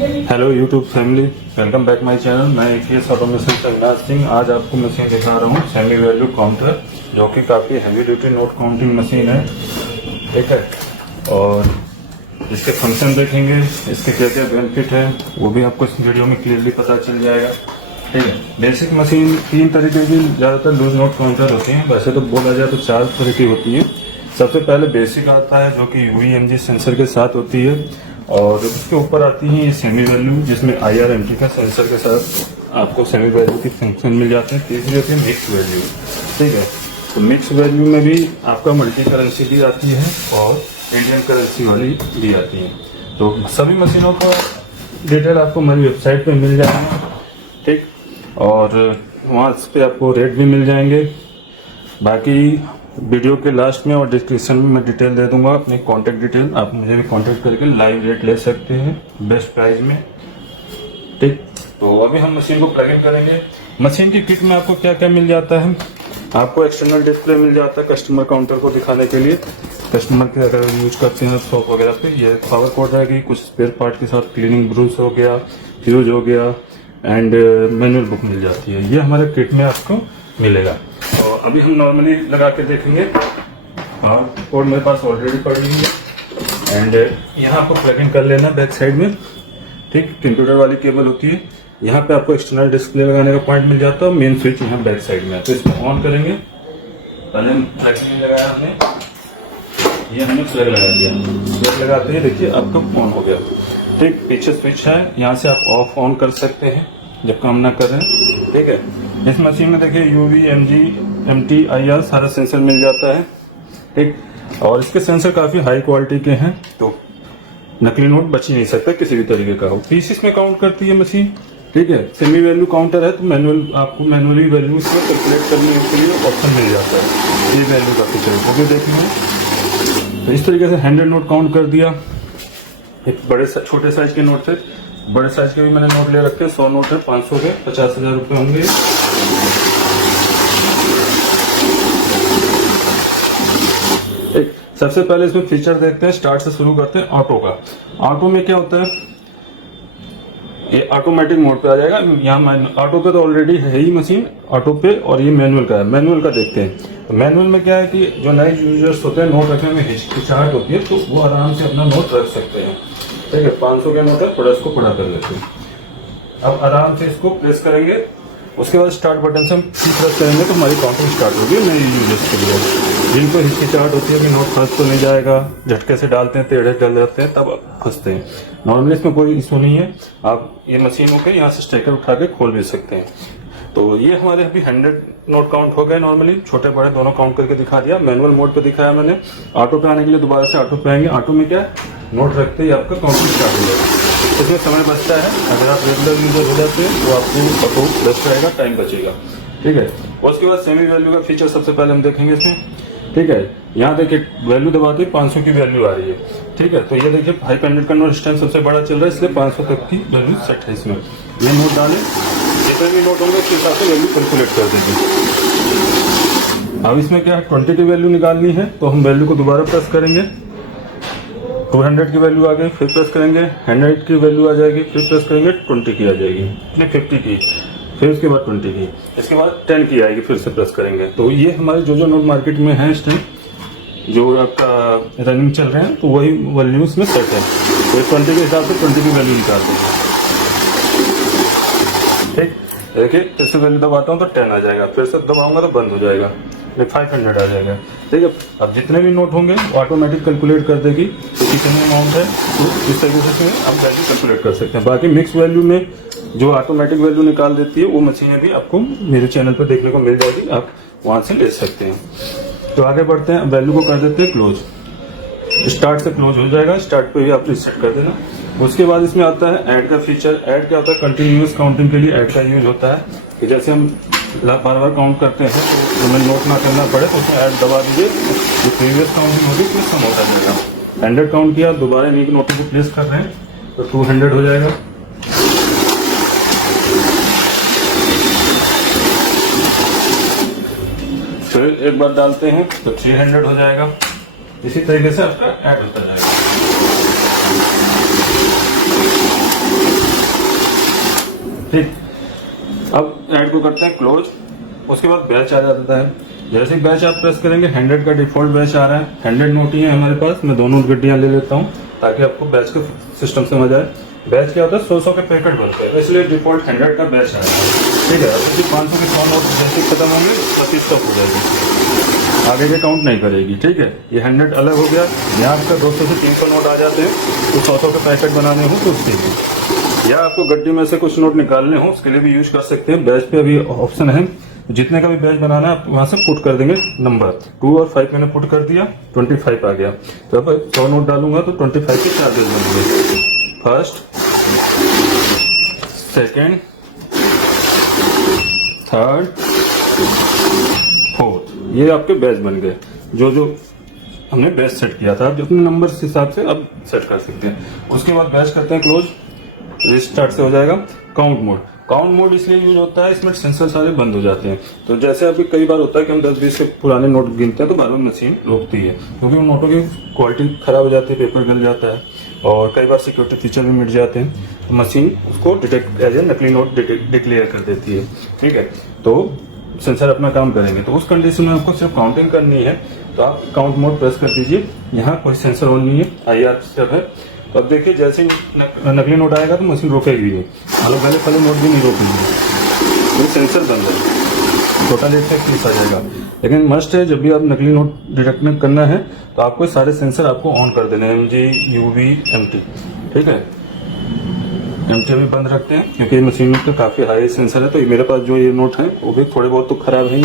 Hello YouTube family, welcome back my channel. मैं FS automation से अविनाश सिंह। आज आपको मशीन दिखा रहा हूँ सेमी वैल्यू काउंटर, जो कि काफ़ी heavy duty note counting machine है। ठीक है, और इसके फंक्शन देखेंगे, इसके क्या क्या बेनिफिट है वो भी आपको इस वीडियो में क्लियरली पता चल जाएगा। ठीक है, बेसिक मशीन 3 तरीके की ज़्यादातर लूज नोट काउंटर होती हैं। वैसे तो बोला जाए तो 4 तरह की होती है। सबसे पहले बेसिक आता है जो कि UV/MG सेंसर के साथ होती है, और उसके ऊपर आती है ये सेमी वैल्यू, जिसमें IR/MT का सेंसर के साथ आपको सेमी वैल्यू की फंक्शन मिल जाते हैं। तीसरी होती है मिक्स वैल्यू। ठीक है, तो मिक्स वैल्यू में भी आपका मल्टी करेंसी भी आती है और इंडियन करेंसी वाली भी आती है। तो सभी मशीनों का डिटेल आपको हमारी वेबसाइट पे मिल जाएगा। ठीक, और वहाँ पे आपको रेट भी मिल जाएंगे। बाकी वीडियो के लास्ट में और डिस्क्रिप्शन में मैं डिटेल दे दूंगा, अपनी कॉन्टैक्ट डिटेल। आप मुझे भी कॉन्टैक्ट करके लाइव रेट ले सकते हैं बेस्ट प्राइस में। ठीक, तो अभी हम मशीन को प्लग इन करेंगे। मशीन की किट में आपको क्या क्या मिल जाता है? आपको एक्सटर्नल डिस्प्ले मिल जाता है कस्टमर काउंटर को दिखाने के लिए। कस्टमर के अगर यूज करते हैं शॉप वगैरह पे, ये पावर कोड रहेगी, कुछ स्पेयर पार्ट के साथ क्लीनिंग ब्रूस हो गया, फ्यूज हो गया, एंड मैनुअल बुक मिल जाती है। ये हमारे किट में आपको मिलेगा। तो अभी हम नॉर्मली लगा के देखेंगे। हाँ, कोड मेरे पास ऑलरेडी पड़ी हुई है, एंड यहाँ आपको प्लग इन कर लेना बैक साइड में। ठीक, कंप्यूटर वाली केबल होती है। यहाँ पे आपको एक्सटर्नल डिस्प्ले लगाने का पॉइंट मिल जाता है। मेन स्विच यहाँ बैक साइड में है, तो इसको ऑन करेंगे। पहले प्लग नहीं लगाया हमने, ये हमने प्लग लगा दिया। प्लग लगाते ही देखिए आपका ऑन हो गया। ठीक, पीछे स्विच है, यहाँ से आप ऑफ ऑन कर सकते हैं जब काम ना करें। ठीक है, इस मशीन में देखिए UV/MG, MT, IR सारा सेंसर मिल जाता है। ठीक, और इसके सेंसर काफ़ी हाई क्वालिटी के हैं, तो नकली नोट बच ही नहीं सकता किसी भी तरीके का हो। पीसीस में काउंट करती है मशीन। ठीक है, सेमी वैल्यू काउंटर है, तो मैनुअल आपको मैनुअली वैल्यू इसमें कैलकुलेट करने के लिए ऑप्शन मिल जाता है। ये वैल्यू का फीचर वो भी देखेंगे। तो इस तरीके से 100 नोट काउंट कर दिया। एक छोटे साइज के नोट थे, बड़े साइज के भी मैंने नोट ले रखे हैं। 100 नोट है, 500 के 50,000 रुपये होंगे। एक सबसे पहले इसमें फीचर देखते हैं, स्टार्ट से शुरू करते हैं ऑटो का। ऑटो में क्या होता है, ये ऑटोमेटिक मोड पे आ जाएगा। यहाँ ऑटो पे तो ऑलरेडी है ही मशीन ऑटो पे, और ये मैनुअल का है। मैनुअल का देखते हैं। तो मैनुअल में क्या है कि जो नए यूजर्स होते हैं, नोट रखने में हिचकिचाहट होती है, तो वो आराम से अपना नोट रख सकते हैं। ठीक है, 500 के नोट है, थोड़ा इसको पढ़ा कर लेते हैं। अब आराम से इसको प्रेस करेंगे, उसके बाद स्टार्ट बटन से हम प्रेस करेंगे तो हमारी काउंटिंग स्टार्ट होगी नए यूजर्स के लिए। जिनको हिचकिचाहट होती है कि नोट फंस तो नहीं जाएगा, झटके से डालते हैं, टेढ़े डल जाते हैं, तब फंसते हैं। नॉर्मली इसमें कोई इशू नहीं है। आप ये मशीन होकर यहाँ से स्टेकर उठा के खोल भी सकते हैं। तो ये हमारे अभी 100 नोट काउंट हो गए। नॉर्मली छोटे बड़े दोनों काउंट करके दिखा दिया। मैनुअल मोड पे दिखाया मैंने। ऑटो पे आने के लिए दोबारा से ऑटो पे आएंगे। ऑटो में क्या है, नोट रखते ही आपका काउंटिंग स्टार्ट हो जाएगा। इसमें समय बचता है। अगर आप रेगुलर यूजर हो जाते हैं तो आपको ऑटो बेस्ट रहेगा, टाइम बचेगा। ठीक है, उसके बाद सेमी वैल्यू का फीचर सबसे पहले हम देखेंगे इसमें। ठीक है, यहाँ देखिए वैल्यू दबाते ही 500 की वैल्यू आ रही है। ठीक है, तो ये देखिए 500 का नोट इस टाइम सबसे बड़ा चल रहा है, इसलिए 500 तक की वैल्यू सेट है इसमें। ये नोट डालें, जितने भी नोट होंगे उसके हिसाब से वैल्यू कैलकुलेट कर देंगे। अब इसमें क्या है, 20 की वैल्यू निकालनी है, तो हम वैल्यू को दोबारा प्रेस करेंगे। 200 की वैल्यू आ गई, फिर प्रेस करेंगे। 100 की वैल्यू आ जाएगी, फिर प्रेस करेंगे, 20 की आ जाएगी, 50 की, फिर उसके बाद 20 की, इसके बाद 10 की आएगी, फिर से प्रेस करेंगे। तो ये हमारे जो नोट मार्केट में है इस टाइम, जो आपका रनिंग चल रहे हैं, तो वही वैल्यूज में सेट है। तो 20 के हिसाब से 20 की वैल्यू निकाल देंगे। ठीक, देखिए फिर से वैल्यू दबाता हूँ तो 10 आ जाएगा, फिर से दबाऊंगा तो बंद हो जाएगा, 500 आ जाएगा। ठीक है, अब जितने भी नोट होंगे ऑटोमेटिक कैलकुलेट कर देगी तो कितने अमाउंट है, तो इस तरीके से आप वैल्यू कैलकुलेट कर सकते हैं। बाकी मिक्स वैल्यू में जो ऑटोमेटिक वैल्यू निकाल देती है, वो मशीनें भी आपको मेरे चैनल पर देखने को मिल जाएगी, आप वहाँ से ले सकते हैं। तो आगे बढ़ते हैं, वैल्यू को कर देते हैं क्लोज। स्टार्ट से क्लोज हो जाएगा, स्टार्ट पे ही आप रिसेट कर देना। उसके बाद इसमें आता है ऐड का फीचर। ऐड क्या होता है, कंटिन्यूअस काउंटिंग के लिए ऐड का यूज होता है कि जैसे हम बार बार काउंट करते हैं तो हमें नोट ना करना पड़े, तो उसमें ऐड दबा दीजिए, जो प्रीवियस काउंटिंग होगी उसमें कम होता जाएगा। 100 काउंट किया, दोबारा इन्हीं के नोटों को प्लेस कर रहे हैं तो 200 हो जाएगा। फिर एक बार डालते हैं तो 300 हो जाएगा। इसी तरीके से आपका ऐड होता जाएगा। ठीक, अब ऐड को करते हैं क्लोज। उसके बाद बैच आ जाता है। जैसे ही बैच आप प्रेस करेंगे 100 का डिफॉल्ट बैच आ रहा है। 100 नोट ही है हमारे पास। मैं दोनों गड्डियां ले लेता हूँ ताकि आपको बैच का सिस्टम समझ आए। बैच क्या होता है, 100 के पैकेट बनते हैं, इसलिए डिफॉल्ट 100 का बैच आया है। ठीक है, अब 500 के 100 नोट जैसे खत्म होंगे बस स्टॉप हो जाएगी, आगे के काउंट नहीं करेगी। ठीक है, ये 100 अलग हो गया। यहाँ आपका 200 से 300 नोट आ जाते हैं, तो 100 के पैकेट बनाने हो तो उसके लिए, या आपको गड्डी में से कुछ नोट निकालने हो उसके लिए भी यूज कर सकते हैं। बैच पे अभी ऑप्शन है, जितने का भी बैच बनाना है आप वहां से पुट कर देंगे नंबर। 2 और 5 मैंने पुट कर दिया, 25 आ गया। तो अब 100 नोट डालूंगा तो 25 के चार्जेस बनेंगे। फर्स्ट, सेकेंड, थर्ड, फोर्थ, ये आपके बैच बन गए। जो जो हमने बैच सेट किया था, आप अपने नंबर के हिसाब से अब सेट कर सकते हैं। उसके बाद बैच करते हैं क्लोज, रिस्टार्ट से हो जाएगा। काउंट मोड, काउंट मोड इसलिए यूज होता है, इसमें सेंसर सारे बंद हो जाते हैं। तो जैसे अभी कई बार होता है कि हम 10-20 के पुराने नोट गिनते हैं तो बार बार मशीन रोकती है, क्योंकि उन नोटों की क्वालिटी खराब हो जाती है, पेपर गल जाता है और कई बार सिक्योरिटी फीचर भी मिट जाते हैं। तो मशीन उसको डिटेक्ट एज ए नकली नोट डिक्लेयर कर देती है। ठीक है, तो सेंसर अपना काम करेंगे। तो उस कंडीशन में आपको सिर्फ काउंटिंग करनी है, तो आप काउंट मोड प्रेस कर दीजिए। यहाँ कोई सेंसर ऑन नहीं है, IR स्टेप है। तो अब देखिए जैसे ही नकली नोट आएगा तो मशीन रोकेगी नहीं, पहले पहले नोट भी नहीं रोकेंगे, तो सेंसर बंद है, टोटल 130 आ जाएगा। लेकिन मस्ट है, जब भी आप नकली नोट डिटेक्ट करना है तो आपको सारे सेंसर आपको ऑन कर देने, MG, UV, MT। ठीक है, MT भी बंद रखते हैं क्योंकि मशीन में तो काफ़ी हाई सेंसर है। तो मेरे पास जो ये नोट है वो भी थोड़े बहुत तो खराब है,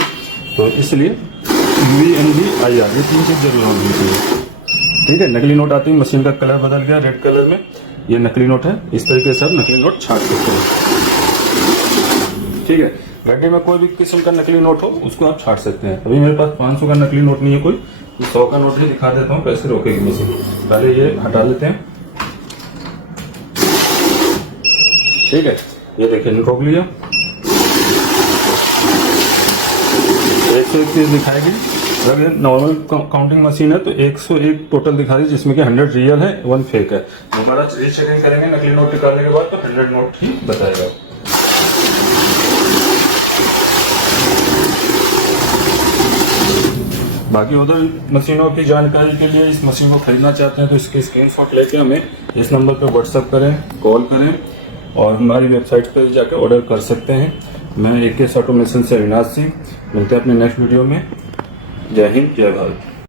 तो इसलिए UV, MG, IR ये 3 चीज़ जरूर होनी चाहिए। ठीक है, नकली नोट आती है, मशीन का कलर बदल गया रेड कलर में, ये नकली नोट है। इस तरीके से आप नकली नोट छांट सकते हैं। ठीक है, गड्डी में कोई भी किस्म का नकली नोट हो उसको आप छांट सकते हैं। अभी मेरे पास 500 का नकली नोट नहीं है कोई, 100 का नोट भी दिखा देता हूँ कैसे रोकेगी मशीन। पहले ये हटा लेते हैं। ठीक है, ये देखिए रोक लिया। 101 चीज दिखाएगी। अगर ये नॉर्मल काउंटिंग मशीन है तो 101 टोटल दिखा रही है, जिसमें कि 100 रियल है, 1 फेक है। दोबारा रीचेकिंग करेंगे नकली नोट निकालने के बाद तो 100 नोट ही बताएगा। बाकी उधर मशीनों की जानकारी के लिए इस मशीन को खरीदना चाहते हैं तो इसके स्क्रीनशॉट लेके हमें इस नंबर पर व्हाट्सएप करें, कॉल करें और हमारी वेबसाइट पर जाकर ऑर्डर कर सकते हैं। मैं AK ऑटोमेशन से अविनाश सिंह, मिलते हैं अपने नेक्स्ट वीडियो में। जय हिंद, जय भारत।